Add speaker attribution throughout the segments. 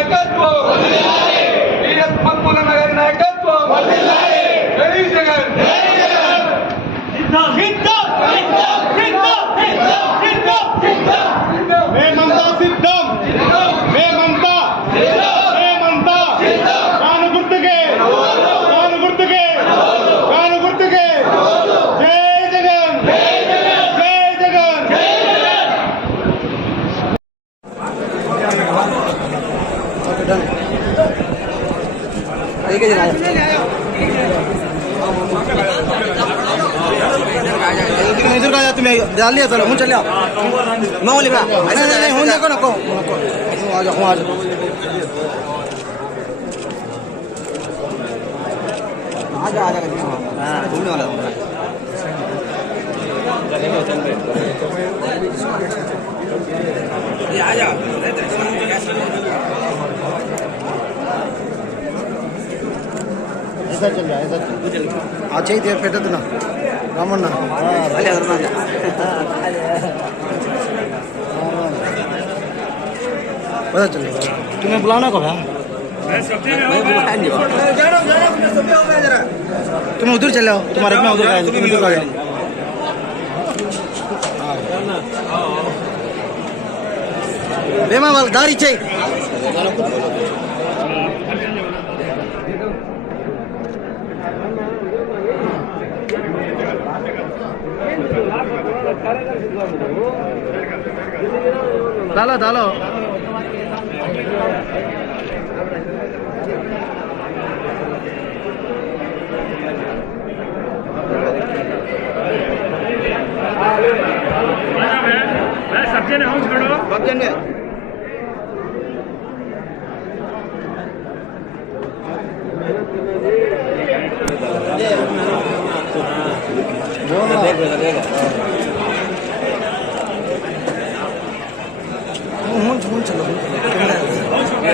Speaker 1: నాయకత్వం. బిఎస్ పద్మనాభ గారి నాయకత్వం. జై జగన్.
Speaker 2: మేమంతా సిద్ధం.
Speaker 3: इधर का तुम्हें डाल लिया चलो हूँ चल जाओ मैं वो लिखा नहीं नहीं नहीं हूँ देखो नको नको हूँ आ जाओ हूँ आ जाओ आ जा आ जा हाँ घूमने वाला हूँ ये आ जा
Speaker 2: ऐसा चल रहा है ऐसा चल
Speaker 3: रहा ಆಚೆ ಇದೆ ಪೆಟ್ಟದನ ರಾಮಣ್ಣ ಅಲ್ಲೇ ಅವ್ರನ್ನ पता चल तुम्हें बुलाना कब है? तुम उधर चले हो तुम्हारे में उधर गए तुम उधर गए बेमा वाल दारी चाहिए डालो डालो मैं सब्जी ने हूँ छोड़ो सब्जी ने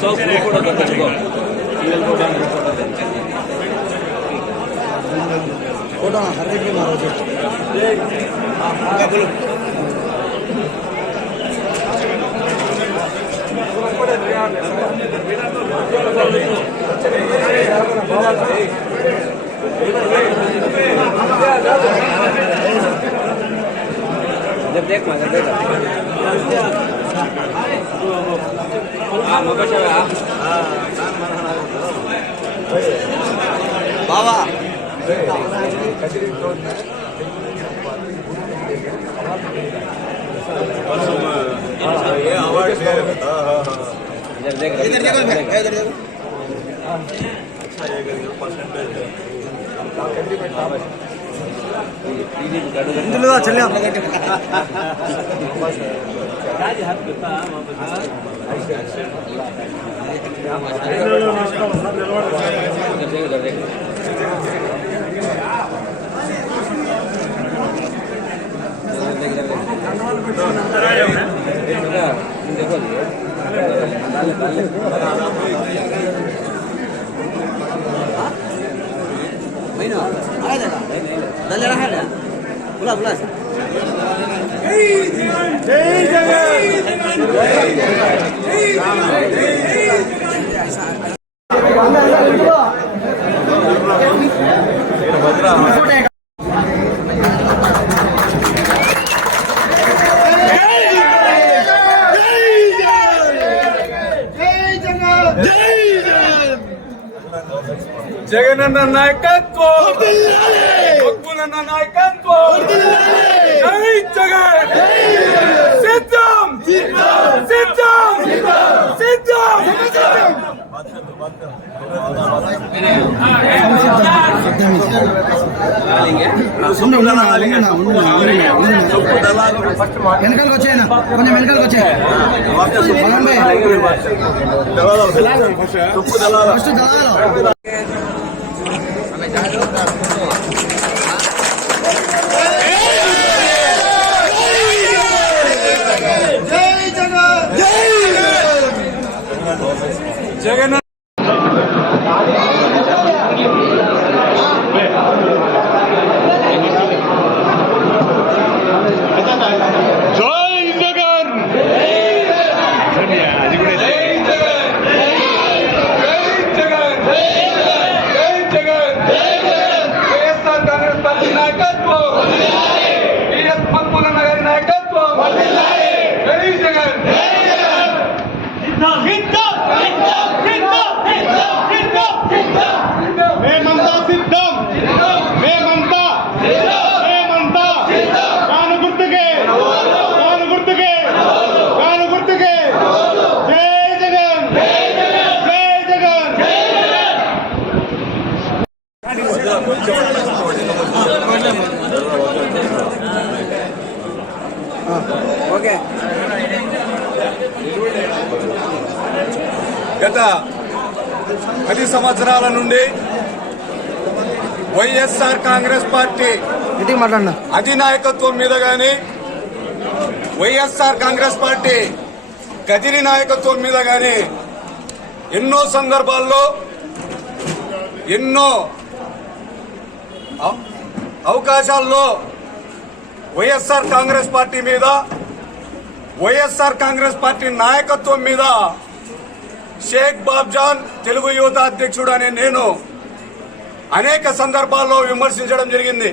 Speaker 3: सौ కూడా
Speaker 4: తగ్గించుకో
Speaker 3: కూడా హర్రెడ్డి మహారాజు డబ్బులు जब
Speaker 4: देख मांगा बेटा
Speaker 3: బావా इधर देखो इधर देखो ఇందులో చెల్లి Dale, bájala. Hola, hola. ¡Ey! ¡Ey!
Speaker 1: Jagananna నాయకత్వం! పద్మనాభ నాయకత్వం! జై జగన్! సిద్ధం!
Speaker 3: వెనకాలకు వచ్చాయన కొంచెం వెనకాలకు వచ్చాయి ఫస్ట్ దళాలు
Speaker 2: ఓకే.
Speaker 1: గత పది సంవత్సరాల నుండి వైఎస్ఆర్ కాంగ్రెస్ పార్టీ అధినాయకత్వం మీద గాని వైఎస్ఆర్ కాంగ్రెస్ పార్టీ కదిరి నాయకత్వం మీద గాని ఎన్నో సందర్భాల్లో ఎన్నో అవకాశాల్లో వైఎస్ఆర్ కాంగ్రెస్ పార్టీ మీద వైఎస్ఆర్ కాంగ్రెస్ పార్టీ నాయకత్వం మీద షేక్ బాబ్జాన్ తెలుగు యువత అధ్యక్షుడు అనే నేను అనేక సందర్భాల్లో విమర్శించడం జరిగింది.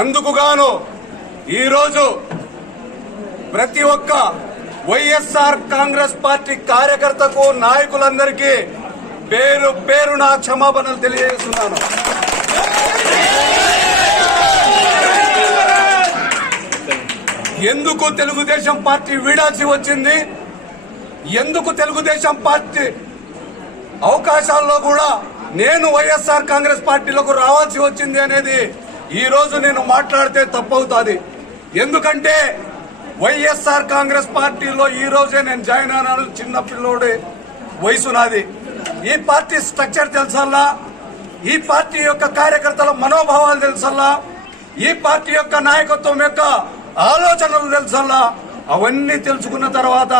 Speaker 1: అందుకుగాను ఈరోజు ప్రతి ఒక్క వైఎస్ఆర్ కాంగ్రెస్ పార్టీ కార్యకర్తకు నాయకులందరికీ పేరు పేరున క్షమాపణలు తెలియజేస్తున్నాను. ఎందుకు తెలుగుదేశం పార్టీ వీడాల్సి వచ్చింది? ఎందుకు తెలుగుదేశం పార్టీ అవకాశాల్లో కూడా నేను వైఎస్ఆర్ కాంగ్రెస్ పార్టీలోకి రావాల్సి వచ్చింది అనేది ఈ రోజు నేను మాట్లాడితే తప్పవుతుంది. ఎందుకంటే వైఎస్ఆర్ కాంగ్రెస్ పార్టీలో ఈ రోజే నేను జాయిన్ అయినాను చిన్న పిల్లోడి వయసు నాది. ఈ పార్టీ స్ట్రక్చర్ తెలుసల్లా ఈ పార్టీ యొక్క కార్యకర్తల మనోభావాలు తెలుసల్లా? ఈ పార్టీ యొక్క నాయకత్వం యొక్క ఆలోచనలు తెలుసల్లా? అవన్నీ తెలుసుకున్న తర్వాత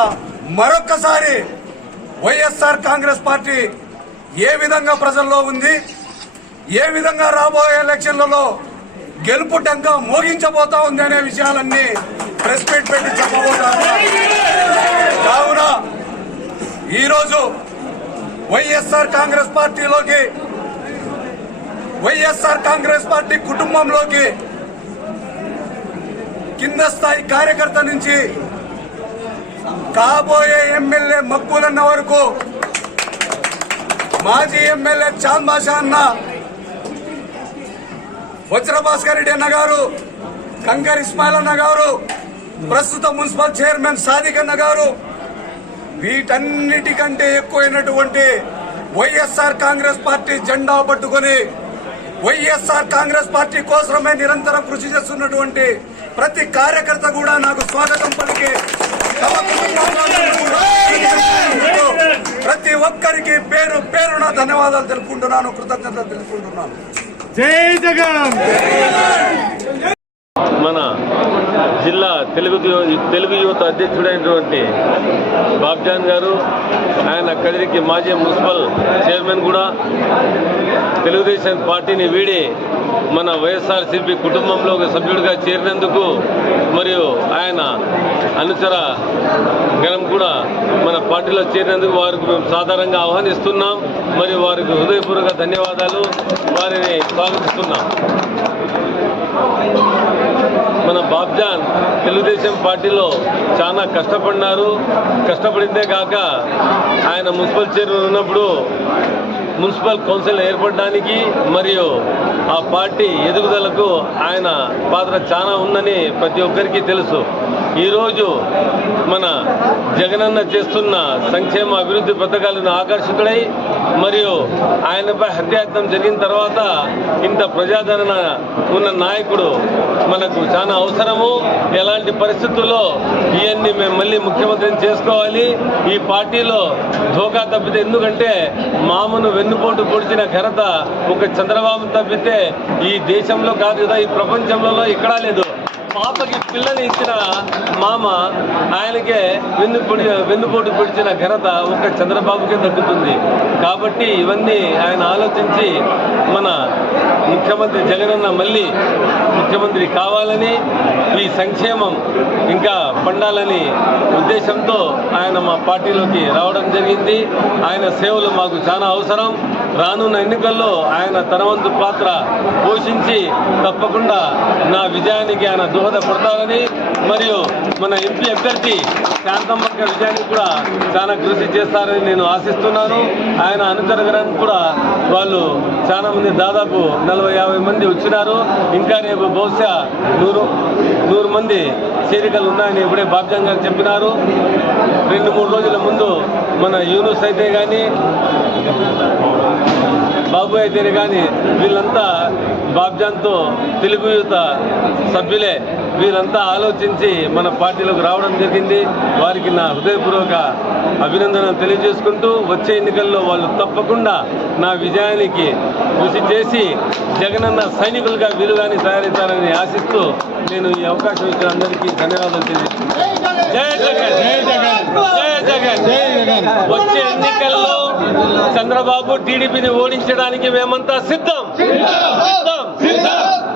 Speaker 1: మరొక్కసారి వైఎస్ఆర్ కాంగ్రెస్ పార్టీ ఏ విధంగా ప్రజల్లో ఉంది? ఏ విధంగా రాబోయే ఎలక్షన్లలో గెలుపు టంక మోగించబోతా ఉంది అనే విషయాలన్నీ ప్రెస్ మీట్ పెట్టి చెప్పబోతాను కావున ఈరోజు వైఎస్ఆర్ కాంగ్రెస్ పార్టీలోకి వైఎస్ఆర్ కాంగ్రెస్ పార్టీ కుటుంబంలోకి కింద స్థాయి కార్యకర్త నుంచి కాబోయే ఎమ్మెల్యే మక్కులన్న వరకు మాజీ ఎమ్మెల్యే చాంద్ బాషా అన్న వజ్రభాస్కర్ రెడ్డి అన్న గారు కంకర్ ఇస్మాయిల్ అన్న గారు ప్రస్తుత మున్సిపల్ చైర్మన్ సాదిక్ అన్న గారు వీటన్నిటికంటే ఎక్కువైనటువంటి వైఎస్ఆర్ కాంగ్రెస్ పార్టీ జెండా పట్టుకొని వైఎస్ఆర్ కాంగ్రెస్ పార్టీ కోసమే నిరంతరం కృషి చేస్తున్నటువంటి ప్రతి కార్యకర్త కూడా నాకు స్వాగతం పలికి ప్రతి ఒక్కరికి పేరు పేరున ధన్యవాదాలు తెలుపుకుంటున్నాను కృతజ్ఞతలు తెలుపుకుంటున్నాను.
Speaker 2: జై జగన్!
Speaker 4: మన జిల్లా తెలుగు తెలుగు యువత అధ్యక్షుడైనటువంటి బాబ్జాన్ గారు ఆయన కదిరికి మాజీ మున్సిపల్ చైర్మన్ కూడా తెలుగుదేశం పార్టీని వీడి మన వైఎస్ఆర్సీపీ కుటుంబంలో ఒక సభ్యుడిగా చేరినందుకు మరియు ఆయన అనుచర గణం కూడా మన పార్టీలో చేరినందుకు వారికి మేము సాధారణంగా ఆహ్వానిస్తున్నాం మరియు వారికి హృదయపూర్వక ధన్యవాదాలు. వారిని స్వాగతిస్తున్నాం. బాబ్జాన్ తెలుగుదేశం పార్టీలో చాలా కష్టపడినారు. కష్టపడిందే కాక ఆయన మున్సిపల్ చైర్మన్ ఉన్నప్పుడు మున్సిపల్ కౌన్సిల్ ఏర్పడడానికి మరియు ఆ పార్టీ ఎదుగుదలకు ఆయన పాత్ర చాలా ఉందని ప్రతి ఒక్కరికి తెలుసు. ఈరోజు మన జగనన్న చేస్తున్న సంక్షేమ అభివృద్ధి పథకాలను ఆకర్షితుడై మరియు ఆయనపై హత్యాయత్నం జరిగిన తర్వాత ఇంత ప్రజాదరణ ఉన్న నాయకుడు మనకు చాలా అవసరము. ఎలాంటి పరిస్థితుల్లో ఇవన్నీ మేము మళ్ళీ ముఖ్యమంత్రిని చేసుకోవాలి. ఈ పార్టీలో ధోకా తప్పితే ఎందుకంటే మామను వెన్నుపోటు పొడిచిన ఘనత ఒక చంద్రబాబు తప్పితే ఈ దేశంలో కాదు కదా ఈ ప్రపంచంలో ఎక్కడా లేదు. పాపకి పిల్లని ఇచ్చిన మామ ఆయనకే వెన్ను పొడి వెన్నుపోటు పొడిచిన ఘనత ఒక చంద్రబాబుకే దక్కుతుంది. కాబట్టి ఇవన్నీ ఆయన ఆలోచించి మన ముఖ్యమంత్రి జగనన్న మళ్ళీ ముఖ్యమంత్రి కావాలని ఈ సంక్షేమం ఇంకా పండాలని ఉద్దేశంతో ఆయన మా పార్టీలోకి రావడం జరిగింది. ఆయన సేవలు మాకు చాలా అవసరం. రానున్న ఎన్నికల్లో ఆయన తనవంతు పాత్ర పోషించి తప్పకుండా నా విజయానికి ఆయన దోహదపడతారని మరియు మన ఎంపీ అభ్యర్థి శాంతమ్మక్క విజయానికి కూడా చాలా కృషి చేస్తారని నేను ఆశిస్తున్నాను. ఆయన అనుచరగరానికి కూడా వాళ్ళు చాలా మంది దాదాపు నలభై యాభై మంది వచ్చినారు. ఇంకా రేపు బహుశా నూరు నూరు మంది చేరికలు ఉన్నాయని ఇప్పుడే బాబ్జాన్ గారు చెప్పినారు. రెండు మూడు రోజుల ముందు మన యూనిస్ అయితే కానీ బాబు అయితేనే కానీ వీళ్ళంతా బాబ్జాన్తో తెలుగు యువత సభ్యులే. వీరంతా ఆలోచించి మన పార్టీలోకి రావడం జరిగింది. వారికి నా హృదయపూర్వక అభినందనలు తెలియజేసుకుంటూ వచ్చే ఎన్నికల్లో వాళ్ళు తప్పకుండా నా విజయానికి కృషి చేసి జగనన్న సైనికులుగా వీలుగాని తయారవుతారని ఆశిస్తూ నేను ఈ అవకాశం ఇచ్చిన అందరికీ ధన్యవాదాలు తెలియజేస్తున్నాను. జై జగన్. జై జగన్. జై జగన్.
Speaker 2: జై జగన్.
Speaker 4: వచ్చే ఎన్నికల్లో చంద్రబాబు టీడీపీని ఓడించడానికి మేమంతా సిద్ధం. సిద్ధం. సిద్ధం.